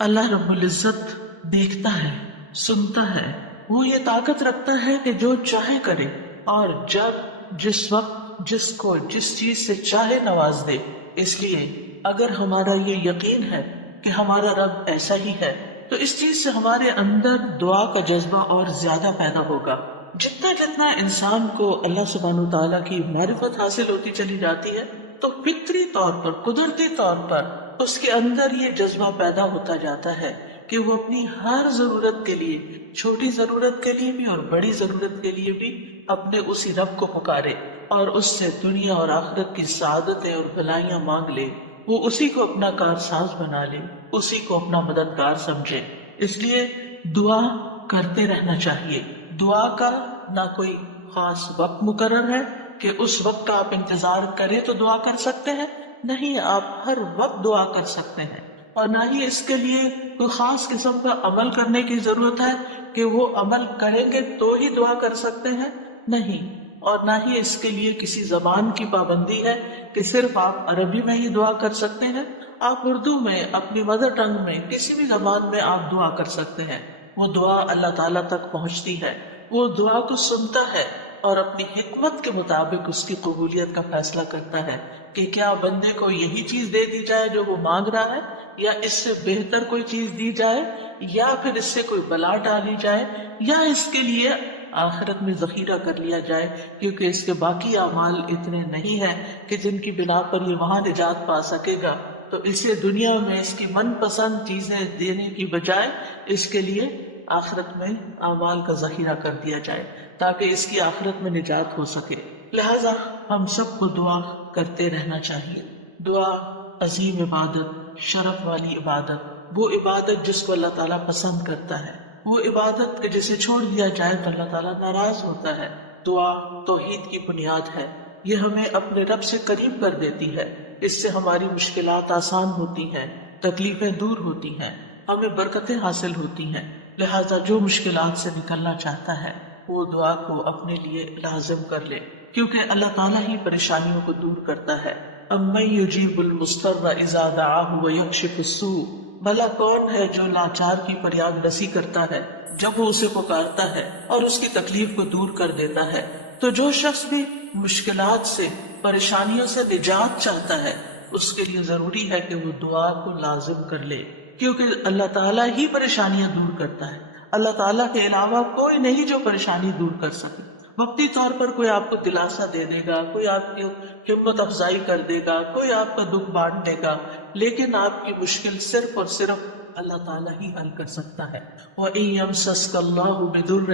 اللہ رب العزت دیکھتا ہے، سنتا ہے، وہ یہ طاقت رکھتا ہے کہ جو چاہے کرے، اور جب، جس وقت، جس کو جس چیز سے چاہے نواز دے۔ اس لیے اگر ہمارا یہ یقین ہے کہ ہمارا رب ایسا ہی ہے تو اس چیز سے ہمارے اندر دعا کا جذبہ اور زیادہ پیدا ہوگا۔ جتنا جتنا انسان کو اللہ سبحانہ تعالیٰ کی معرفت حاصل ہوتی چلی جاتی ہے تو فطری طور پر، قدرتی طور پر اس کے اندر یہ جذبہ پیدا ہوتا جاتا ہے کہ وہ اپنی ہر ضرورت کے لیے، چھوٹی ضرورت کے لیے بھی اور بڑی ضرورت کے لیے بھی اپنے اسی رب کو پکارے اور اس سے دنیا اور آخرت کی سعادتیں اور بھلائیاں مانگ لے۔ وہ اسی کو اپنا کارساز بنا لے، اسی کو اپنا مددگار سمجھے۔ اس لیے دعا کرتے رہنا چاہیے۔ دعا کا نہ کوئی خاص وقت مقرر ہے کہ اس وقت کا آپ انتظار کریں تو دعا کر سکتے ہیں، نہیں، آپ ہر وقت دعا کر سکتے ہیں، اور نہ ہی اس کے لیے کوئی خاص قسم کا عمل کرنے کی ضرورت ہے کہ وہ عمل کریں گے تو ہی دعا کر سکتے ہیں، نہیں، اور نہ ہی اس کے لیے کسی زبان کی پابندی ہے کہ صرف آپ عربی میں ہی دعا کر سکتے ہیں۔ آپ اردو میں، اپنی مدر ٹنگ میں، کسی بھی زبان میں آپ دعا کر سکتے ہیں۔ وہ دعا اللہ تعالیٰ تک پہنچتی ہے، وہ دعا کو سنتا ہے اور اپنی حکمت کے مطابق اس کی قبولیت کا فیصلہ کرتا ہے کہ کیا بندے کو یہی چیز دے دی جائے جو وہ مانگ رہا ہے، یا اس سے بہتر کوئی چیز دی جائے، یا پھر اس سے کوئی بلا ڈالی جائے، یا اس کے لیے آخرت میں ذخیرہ کر لیا جائے، کیونکہ اس کے باقی اعمال اتنے نہیں ہیں کہ جن کی بنا پر یہ وہاں نجات پا سکے گا، تو اسے دنیا میں اس کی من پسند چیزیں دینے کی بجائے اس کے لیے آخرت میں اعمال کا ذخیرہ کر دیا جائے تاکہ اس کی آخرت میں نجات ہو سکے۔ لہذا ہم سب کو دعا کرتے رہنا چاہیے۔ دعا عظیم عبادت، شرف والی عبادت، وہ عبادت جس کو اللہ تعالیٰ پسند کرتا ہے، وہ عبادت کہ جسے چھوڑ دیا جائے تو اللہ تعالیٰ ناراض ہوتا ہے۔ دعا توحید کی بنیاد ہے، یہ ہمیں اپنے رب سے قریب کر دیتی ہے، اس سے ہماری مشکلات آسان ہوتی ہیں، تکلیفیں دور ہوتی ہیں، ہمیں برکتیں حاصل ہوتی ہیں۔ لہذا جو مشکلات سے نکلنا چاہتا ہے وہ دعا کو اپنے لیے لازم کر لے، کیونکہ اللہ تعالیٰ ہی پریشانیوں کو دور کرتا ہے۔ اَمَّن يُجِيبُ الْمُضْطَرَّ إِذَا دَعَاهُ وَيَكْشِفُ السُّوءَ، بھلا کون ہے جو لاچار کی فریاد رسی کرتا ہے جب وہ اسے پکارتا ہے اور اس کی تکلیف کو دور کر دیتا ہے۔ تو جو شخص بھی مشکلات سے، پریشانیوں سے نجات چاہتا ہے اس کے لیے ضروری ہے کہ وہ دعا کو لازم کر لے، کیونکہ اللہ تعالیٰ ہی پریشانیاں دور کرتا ہے۔ اللہ تعالیٰ کے علاوہ کوئی نہیں جو پریشانی دور کر سکے۔ وقتی طور پر کوئی آپ کو دلاسا دے دے گا، کوئی آپ کی ہمت افزائی کر دے گا، کوئی آپ کا دکھ بانٹ دے گا، لیکن آپ کی مشکل صرف اور صرف اللہ تعالیٰ ہی حل کر سکتا ہے۔ وَإِن يَمْسَسْكَ اللَّهُ بِضُرٍّ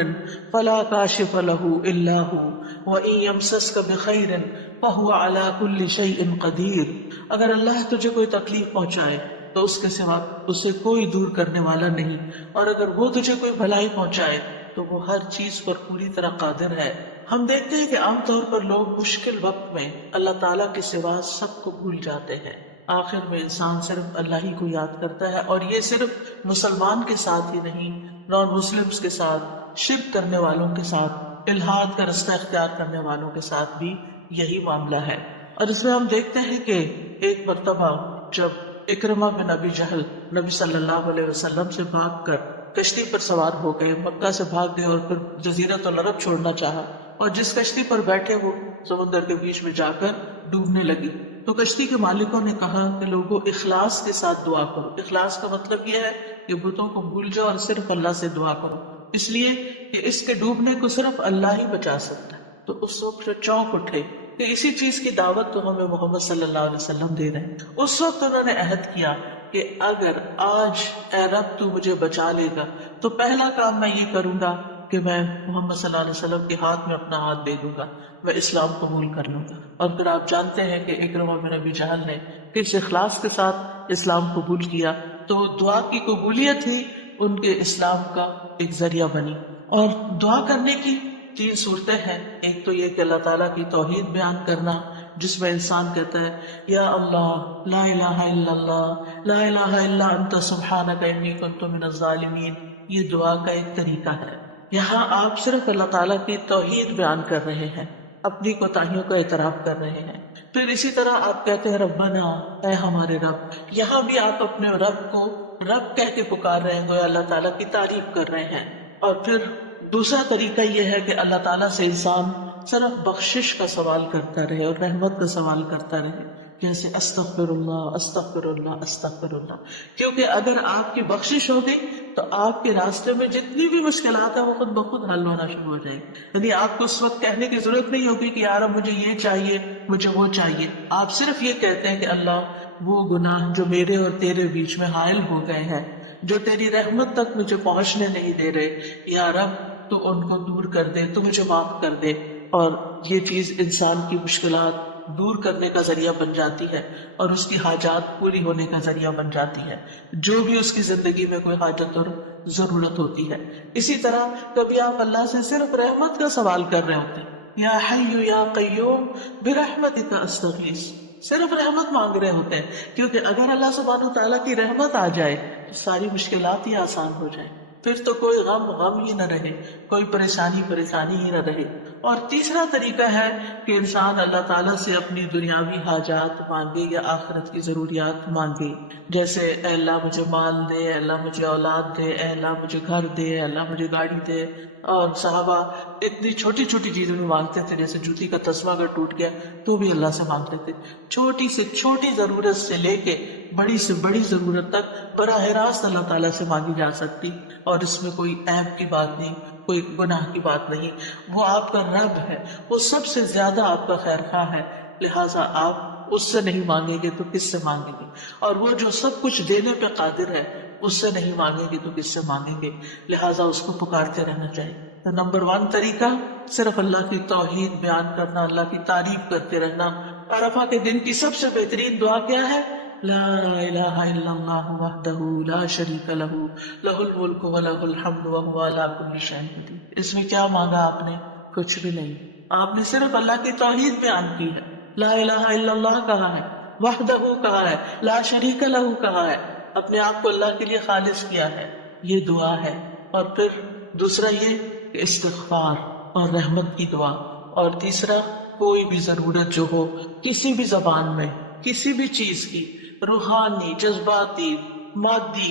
فَلَا كَاشِفَ لَهُ إِلَّا هُوَ وَإِن يَمْسَسْكَ بِخَيْرٍ فَهُوَ عَلَى كُلِّ شَيْءٍ قَدِيرٌ، اگر اللہ تجھے کوئی تکلیف پہنچائے تو اس کے سوا اسے کوئی دور کرنے والا نہیں، اور اگر وہ تجھے کوئی بھلائی پہنچائے تو وہ ہر چیز پر پوری طرح قادر ہے۔ ہم دیکھتے ہیں کہ عام طور پر لوگ مشکل وقت میں اللہ تعالیٰ کے سوا سب کو بھول جاتے ہیں، آخر میں انسان صرف اللہ ہی کو یاد کرتا ہے، اور یہ صرف مسلمان کے ساتھ ہی نہیں، نان مسلمز کے ساتھ، شرک کرنے والوں کے ساتھ، الحاد کا رستہ اختیار کرنے والوں کے ساتھ بھی یہی معاملہ ہے۔ اور اس میں ہم دیکھتے ہیں کہ ایک مرتبہ جب اکرمہ بن ابی جہل نبی صلی اللہ علیہ وسلم سے بھاگ کر کشتی پر سوار ہو گئے، مکہ سے بھاگ گئے اور پھر جزیرۃ العرب چھوڑنا چاہا، اور جس کشتی پر بیٹھے وہ سمندر کے بیچ میں جا کر ڈوبنے لگی، تو کشتی کے مالکوں نے کہا کہ لوگوں اخلاص کے ساتھ دعا کرو۔ اخلاص کا مطلب یہ ہے کہ بتوں کو بھول جاؤ اور صرف اللہ سے دعا کرو، اس لیے کہ اس کے ڈوبنے کو صرف اللہ ہی بچا سکتا ہے۔ تو اس وقت جو چونک اٹھے کہ اسی چیز کی دعوت تو ہمیں محمد صلی اللہ علیہ وسلم دے رہے ہیں۔ اس وقت انہوں نے عہد کیا کہ اگر آج اے رب تو مجھے بچا لے گا تو پہلا کام میں یہ کروں گا کہ میں محمد صلی اللہ علیہ وسلم کے ہاتھ میں اپنا ہاتھ دے دوں گا، میں اسلام قبول کر لوں گا۔ اور پھر آپ جانتے ہیں کہ اکرمہ بن ابی جہل نے کس اخلاص کے ساتھ اسلام قبول کیا، تو دعا کی قبولیت ہی ان کے اسلام کا ایک ذریعہ بنی۔ اور دعا کرنے کی تین صورتیں ہیں، ایک تو یہ کہ اللہ تعالیٰ کی توحید بیان کرنا، جس میں انسان کہتا ہے یا اللہ لا الہ الا اللہ لا الہ الا انت سبحانک انی کنت من الظالمین، یہ دعا کا ایک طریقہ ہے۔ یہاں آپ صرف اللہ تعالیٰ کی توحید بیان کر رہے ہیں، اپنی کوتاہیوں کا اعتراف کر رہے ہیں، پھر اسی طرح آپ کہتے ہیں ربنا، اے ہمارے رب، یہاں بھی آپ اپنے رب کو رب کہہ کے پکار رہے ہیں، گویا اللہ تعالیٰ کی تعریف کر رہے ہیں۔ اور پھر دوسرا طریقہ یہ ہے کہ اللہ تعالیٰ سے انسان صرف بخشش کا سوال کرتا رہے اور رحمت کا سوال کرتا رہے، جیسے استغفر اللہ استغفر اللہ استغفر اللہ، کیونکہ اگر آپ کی بخشش ہوگی تو آپ کے راستے میں جتنی بھی مشکلات ہیں وہ خود بخود حل ہونا شروع ہو جائے گی۔ یعنی آپ کو اس وقت کہنے کی ضرورت نہیں ہوگی کہ یار اب مجھے یہ چاہیے، مجھے وہ چاہیے، آپ صرف یہ کہتے ہیں کہ اللہ وہ گناہ جو میرے اور تیرے بیچ میں حائل ہو گئے ہیں، جو تیری رحمت تک مجھے پہنچنے نہیں دے رہے، یا رب تو ان کو دور کر دے، تو مجھے معاف کر دے۔ اور یہ چیز انسان کی مشکلات دور کرنے کا ذریعہ بن جاتی ہے اور اس کی حاجات پوری ہونے کا ذریعہ بن جاتی ہے، جو بھی اس کی زندگی میں کوئی حاجت اور ضرورت ہوتی ہے۔ اسی طرح کبھی آپ اللہ سے صرف رحمت کا سوال کر رہے ہوتے ہیں، یا حی یا قیوم برحمتک استغیث، صرف رحمت مانگ رہے ہوتے ہیں، کیونکہ اگر اللہ سبحانہ وتعالیٰ کی رحمت آ جائے تو ساری مشکلات ہی آسان ہو جائیں، پھر تو کوئی غم غم ہی نہ رہے، کوئی پریشانی پریشانی ہی نہ رہے۔ اور تیسرا طریقہ ہے کہ انسان اللہ تعالیٰ سے اپنی دنیاوی حاجات مانگے یا آخرت کی ضروریات مانگے، جیسے اے اللہ مجھے مال دے، اے اللہ مجھے اولاد دے، اے اللہ مجھے گھر دے، اے اللہ مجھے گاڑی دے۔ اور صحابہ اتنی چھوٹی چھوٹی چیزوں میں مانگتے تھے، جیسے جوتی کا تسمہ اگر ٹوٹ گیا تو بھی اللہ سے مانگتے تھے، چھوٹی سے چھوٹی ضرورت سے لے کے بڑی سے بڑی ضرورت تک براہ راست اللہ تعالیٰ سے مانگی جا سکتی، اور اس میں کوئی عیب کی بات نہیں، کوئی گناہ کی بات نہیں۔ وہ آپ کا رب ہے، وہ سب سے زیادہ آپ کا خیر خواہ ہے، لہٰذا آپ اس سے نہیں مانگیں گے تو کس سے مانگیں گے؟ اور وہ جو سب کچھ دینے پہ قادر ہے، اس سے نہیں مانگیں گے تو کس سے مانگیں گے؟ لہٰذا اس کو پکارتے رہنا چاہیے۔ تو نمبر 1 طریقہ صرف اللہ کی توحید بیان کرنا، اللہ کی تعریف کرتے رہنا۔ عرفہ کے دن کی سب سے بہترین دعا کیا ہے؟ لا الہ الا اللہ وحدہ لا شریک لہ لہ الملک ولہ الحمد وہو علی کل شیء قدیر۔ اس میں کیا مانگا آپ نے؟ کچھ بھی نہیں، آپ نے صرف اللہ کی توحید بیان کی ہے، لا الہ الا اللہ کہا ہے، وحدہ کہا ہے، لا شریک لہ کہا ہے، اپنے آپ کو اللہ کے لیے خالص کیا ہے، یہ دعا ہے۔ اور پھر دوسرا یہ کہ استغفار اور رحمت کی دعا، اور تیسرا کوئی بھی ضرورت جو ہو کسی بھی زبان میں، کسی بھی چیز کی، روحانی، جذباتی، مادی،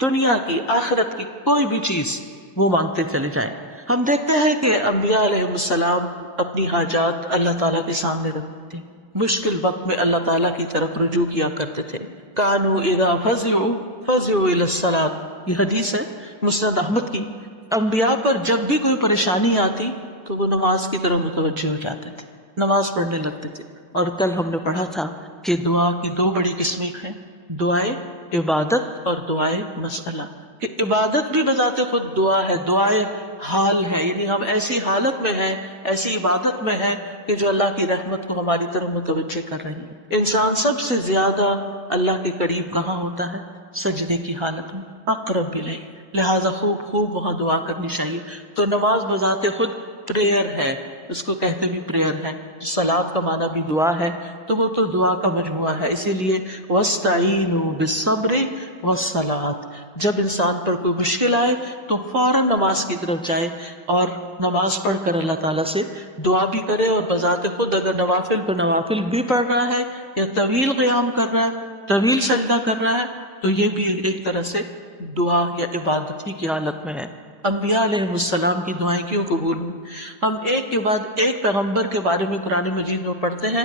دنیا کی، آخرت کی، کوئی بھی چیز وہ مانگتے چلے جائیں۔ ہم دیکھتے ہیں کہ انبیاء علیہ السلام اپنی حاجات اللہ تعالیٰ کے سامنے رکھتے تھے، مشکل وقت میں اللہ تعالیٰ کی طرف رجوع کیا کرتے تھے۔ کانوا اذا فزعوا فزعوا الى الصلاۃ، یہ حدیث ہے مسند احمد کی۔ انبیاء پر جب بھی کوئی پریشانی آتی تو وہ نماز کی طرف متوجہ ہو جاتے تھے، نماز پڑھنے لگتے تھے۔ اور کل ہم نے پڑھا تھا کہ دعا کی 2 بڑی قسمیں ہیں، دعائے عبادت اور دعائے مسئلہ۔ کہ عبادت بھی بذات خود دعا ہے، دعائے حال ہے، یعنی ہم ایسی حالت میں ہیں، ایسی عبادت میں ہیں کہ جو اللہ کی رحمت کو ہماری طرف متوجہ کر رہی ہے۔ انسان سب سے زیادہ اللہ کے قریب کہاں ہوتا ہے؟ سجدے کی حالت میں، اقرب الیہ، لہذا خوب خوب وہاں دعا کرنی چاہیے۔ تو نماز بذات خود پریئر ہے، اس کو کہتے بھی پریئر ہے، صلاۃ کا معنی بھی دعا ہے، تو وہ تو دعا کا مجموعہ ہے۔ اسی لیے وَاسْتَعِینُوا بِالصَّبْرِ وَالصَّلَاةِ، جب انسان پر کوئی مشکل آئے تو فوراً نماز کی طرف جائے اور نماز پڑھ کر اللہ تعالیٰ سے دعا بھی کرے، اور بذات خود اگر نوافل تو نوافل بھی پڑھ رہا ہے یا طویل قیام کر رہا ہے، طویل سجدہ کر رہا ہے، تو یہ بھی ایک طرح سے دعا یا عبادت ہی کی حالت میں ہے۔ انبیاء علیہ السلام کی دعائیں کیوں قبول ہوئی؟ ہم ایک کے بعد ایک پیغمبر کے بارے میں قرآن مجید میں پڑھتے ہیں